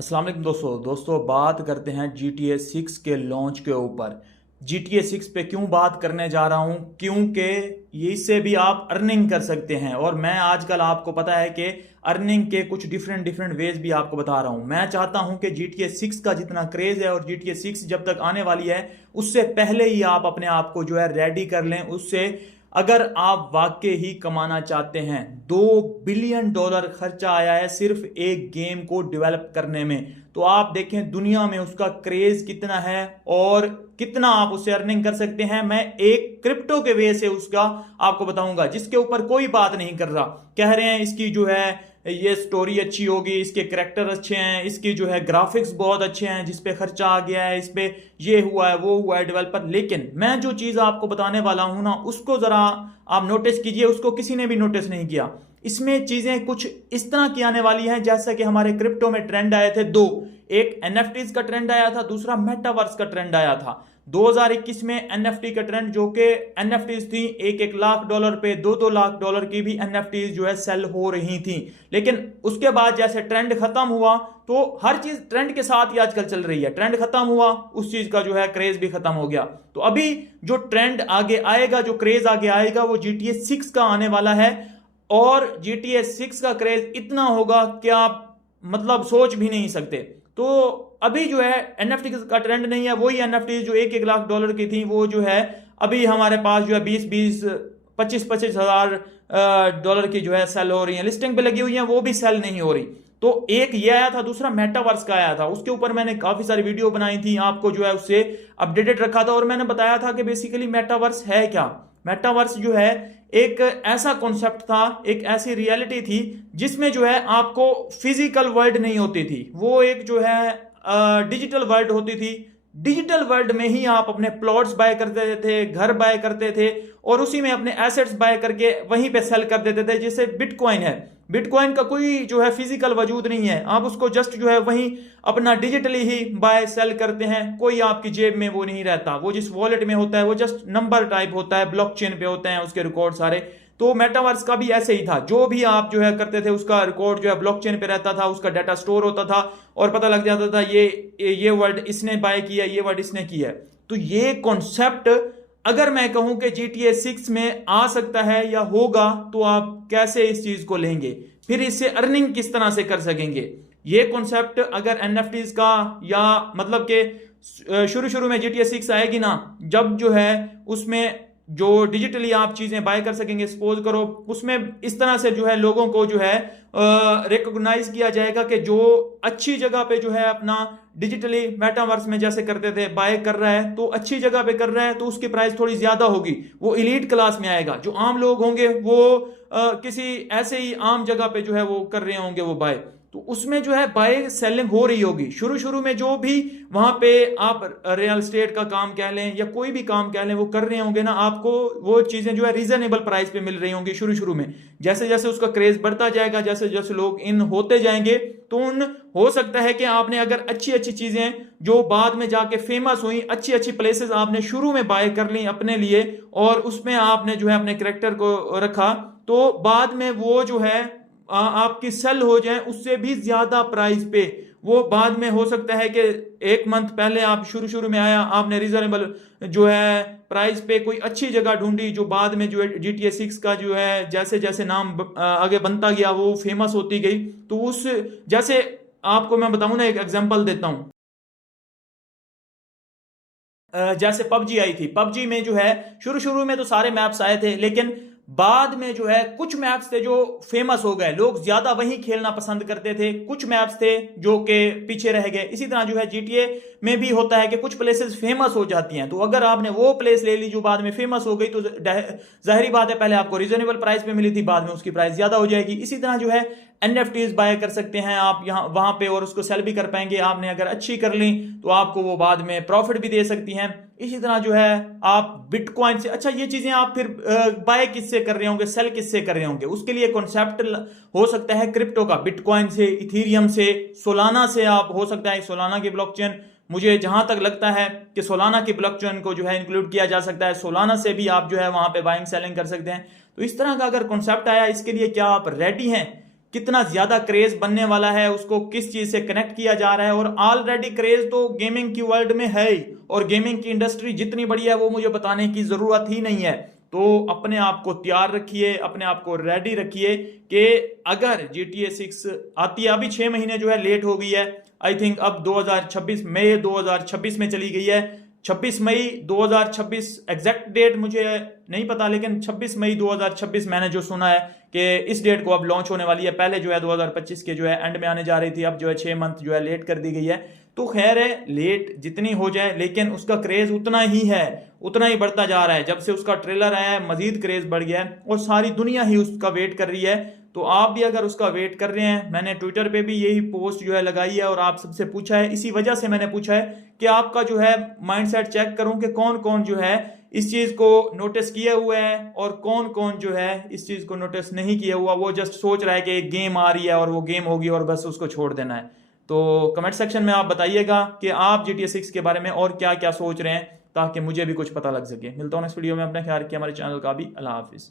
अस्सलाम वालेकुम दोस्तों बात करते हैं GTA 6 के लॉन्च के ऊपर। GTA 6 पे क्यों बात करने जा रहा हूं? क्योंकि ये इससे भी आप अर्निंग कर सकते हैं और मैं आजकल आपको पता है कि अर्निंग के कुछ डिफरेंट डिफरेंट वेज भी आपको बता रहा हूं। मैं चाहता हूं कि GTA 6 का जितना क्रेज है और GTA 6 जब तक आने वाली है उससे पहले ही आप अपने आप को जो है रेडी कर लें। उससे अगर आप वाकई ही कमाना चाहते हैं, $2 बिलियन खर्चा आया है सिर्फ एक गेम को डेवलप करने में। तो आप देखें दुनिया में उसका क्रेज कितना है और कितना आप उससे अर्निंग कर सकते हैं। मैं एक क्रिप्टो के वे से उसका आपको बताऊंगा, जिसके ऊपर कोई बात नहीं कर रहा। कह रहे हैं इसकी जो है ये स्टोरी अच्छी होगी, इसके कैरेक्टर अच्छे हैं, इसकी जो है ग्राफिक्स बहुत अच्छे हैं, जिस पे खर्चा आ गया है, इस पे ये हुआ है वो हुआ है डेवलपर। लेकिन मैं जो चीज आपको बताने वाला हूं ना, उसको जरा आप नोटिस कीजिए, उसको किसी ने भी नोटिस नहीं किया। इसमें चीजें कुछ इस तरह की आने वाली हैं जैसा कि हमारे क्रिप्टो में ट्रेंड आए थे दो। एक एनएफटीज का ट्रेंड आया था, दूसरा मेटावर्स का ट्रेंड आया था। 2021 में एनएफटी का ट्रेंड, जो कि एनएफटीज थी $1-1 लाख पे, $2-2 लाख की भी एनएफटीज जो है सेल हो रही थी। लेकिन उसके बाद जैसे ट्रेंड खत्म हुआ, तो हर चीज ट्रेंड के साथ ही आजकल चल रही है। ट्रेंड खत्म हुआ, उस चीज का जो है क्रेज भी खत्म हो गया। तो अभी जो ट्रेंड आगे आएगा, जो क्रेज आगे आएगा, वो GTA 6 का आने वाला है। और GTA 6 का क्रेज इतना होगा कि आप मतलब सोच भी नहीं सकते। तो अभी जो है एनएफटी का ट्रेंड नहीं है, वही एनएफटी जो $1-1 लाख की थी, वो जो है अभी हमारे पास जो है 20-20 25-25 हजार डॉलर की जो है सेल हो रही है, लिस्टिंग पे लगी हुई है, वो भी सेल नहीं हो रही। तो एक ये आया था, दूसरा मेटावर्स का आया था। उसके ऊपर मैंने काफी सारी वीडियो बनाई थी, आपको जो है उससे अपडेटेड रखा था और मैंने बताया था कि बेसिकली मेटावर्स है क्या। मेटावर्स जो है एक ऐसा कॉन्सेप्ट था, एक ऐसी रियलिटी थी जिसमें जो है आपको फिजिकल वर्ल्ड नहीं होती थी, वो एक जो है डिजिटल वर्ल्ड होती थी। डिजिटल वर्ल्ड में ही आप अपने प्लॉट्स बाय करते थे, घर बाय करते थे और उसी में अपने एसेट्स बाय करके वहीं पे सेल कर देते थे। जैसे बिटकॉइन है, बिटकॉइन का कोई जो है फिजिकल वजूद नहीं है, आप उसको जस्ट जो है वहीं अपना डिजिटली ही बाय सेल करते हैं। कोई आपकी जेब में वो नहीं रहता, वो जिस वॉलेट में होता है वो जस्ट नंबर टाइप होता है, ब्लॉकचेन पे होते हैं उसके रिकॉर्ड सारे। तो मेटावर्स का भी ऐसे ही था, जो भी आप जो है करते थे उसका रिकॉर्ड जो है ब्लॉकचेन पे रहता था, उसका डाटा स्टोर होता था और पता लग जाता था ये वर्ड इसने बाय किया, ये वर्ड इसने किया। तो ये कॉन्सेप्ट अगर मैं कहूं कि GTA 6 में आ सकता है या होगा, तो आप कैसे इस चीज को लेंगे, फिर इससे अर्निंग किस तरह से कर सकेंगे? ये कॉन्सेप्ट अगर एनएफटीज का या मतलब के शुरू शुरू में GTA 6 आएगी ना, जब जो है उसमें जो डिजिटली आप चीजें बाय कर सकेंगे, सपोज करो उसमें इस तरह से जो है लोगों को जो है रिकॉग्नाइज किया जाएगा कि जो अच्छी जगह पे जो है अपना डिजिटली मेटावर्स में जैसे करते थे बाय कर रहा है, तो अच्छी जगह पे कर रहा है तो उसकी प्राइस थोड़ी ज्यादा होगी, वो इलीट क्लास में आएगा। जो आम लोग होंगे वो किसी ऐसे ही आम जगह पे जो है वो कर रहे होंगे वो बाय, तो उसमें जो है बाय सेलिंग हो रही होगी। शुरू शुरू में जो भी वहां पे आप रियल स्टेट का काम कह लें या कोई भी काम कह लें वो कर रहे होंगे ना, आपको वो चीजें जो है रीजनेबल प्राइस पे मिल रही होंगी शुरू शुरू में। जैसे जैसे उसका क्रेज बढ़ता जाएगा, जैसे जैसे लोग इन होते जाएंगे, तो उन हो सकता है कि आपने अगर अच्छी अच्छी चीजें जो बाद में जाके फेमस हुई, अच्छी अच्छी प्लेसेस आपने शुरू में बाय कर ली अपने लिए और उसमें आपने जो है अपने कैरेक्टर को रखा, तो बाद में वो जो है आपकी सेल हो जाए उससे भी ज्यादा प्राइस पे। वो बाद में हो सकता है कि एक मंथ पहले आप शुरू शुरू में आया, आपने रीजनेबल जो है प्राइस पे कोई अच्छी जगह ढूंढी, जो बाद में जो है GTA 6 का जो है जैसे जैसे नाम आगे बनता गया वो फेमस होती गई। तो उस जैसे आपको मैं बताऊं ना, एक एग्जांपल देता हूं। जैसे पबजी आई थी, पबजी में जो है शुरू शुरू में तो सारे मैप्स आए थे, लेकिन बाद में जो है कुछ मैप्स थे जो फेमस हो गए, लोग ज्यादा वही खेलना पसंद करते थे। कुछ मैप्स थे जो कि पीछे रह गए। इसी तरह जो है GTA में भी होता है कि कुछ प्लेसेस फेमस हो जाती हैं, तो अगर आपने वो प्लेस ले ली जो बाद में फेमस हो गई, तो जाहिर बात है पहले आपको रीजनेबल प्राइस पे मिली थी, बाद में उसकी प्राइस ज्यादा हो जाएगी। इसी तरह जो है एनएफटीज बाय कर सकते हैं आप यहाँ वहां पे और उसको सेल भी कर पाएंगे। आपने अगर अच्छी कर ली तो आपको वो बाद में प्रॉफिट भी दे सकती हैं। इसी तरह जो है आप बिटकॉइन से, अच्छा ये चीजें आप फिर बाय किससे कर रहे होंगे, सेल किससे कर रहे होंगे, उसके लिए कॉन्सेप्ट हो सकता है क्रिप्टो का, बिटकॉइन से, इथीरियम से, सोलाना से। आप हो सकता है सोलाना की ब्लॉकचेन, मुझे जहां तक लगता है कि सोलाना की ब्लॉकचेन को जो है इंक्लूड किया जा सकता है, सोलाना से भी आप जो है वहां पे बाइंग सेलिंग कर सकते हैं। तो इस तरह का अगर कॉन्सेप्ट आया, इसके लिए क्या आप रेडी हैं कितना ज्यादा क्रेज बनने वाला है, उसको किस चीज से कनेक्ट किया जा रहा है। और ऑलरेडी क्रेज तो गेमिंग की वर्ल्ड में है ही, और गेमिंग की इंडस्ट्री जितनी बड़ी है वो मुझे बताने की जरूरत ही नहीं है। तो अपने आप को तैयार रखिए, अपने आप को रेडी रखिए कि अगर GTA 6 आती है, अभी 6 महीने जो है लेट हो गई है, आई थिंक अब 2026 मई 2026 में चली गई है। 26 मई 2026 एग्जैक्ट डेट मुझे नहीं पता, लेकिन 26 मई 2026 मैंने जो सुना है कि इस डेट को अब लॉन्च होने वाली है। पहले जो है 2025 के जो है एंड में आने जा रही थी, अब जो है 6 मंथ जो है लेट कर दी गई है। तो खैर है, लेट जितनी हो जाए लेकिन उसका क्रेज उतना ही है, उतना ही बढ़ता जा रहा है। जब से उसका ट्रेलर आया है मजीद क्रेज बढ़ गया है और सारी दुनिया ही उसका वेट कर रही है। तो आप भी अगर उसका वेट कर रहे हैं, मैंने ट्विटर पे भी यही पोस्ट जो है लगाई है और आप सबसे पूछा है, इसी वजह से मैंने पूछा है कि आपका जो है माइंडसेट चेक करूं कि कौन कौन जो है इस चीज को नोटिस किए हुए है और कौन कौन जो है इस चीज को नोटिस नहीं किया हुआ। वो जस्ट सोच रहा है कि एक गेम आ रही है और वो गेम होगी और बस उसको छोड़ देना है। तो कमेंट सेक्शन में आप बताइएगा कि आप GTA 6 के बारे में और क्या क्या सोच रहे हैं, ताकि मुझे भी कुछ पता लग सके। मिलता हूँ नेक्स्ट वीडियो में, अपना ख्याल रखिए, हमारे चैनल का भी। अल्लाह हाफिज।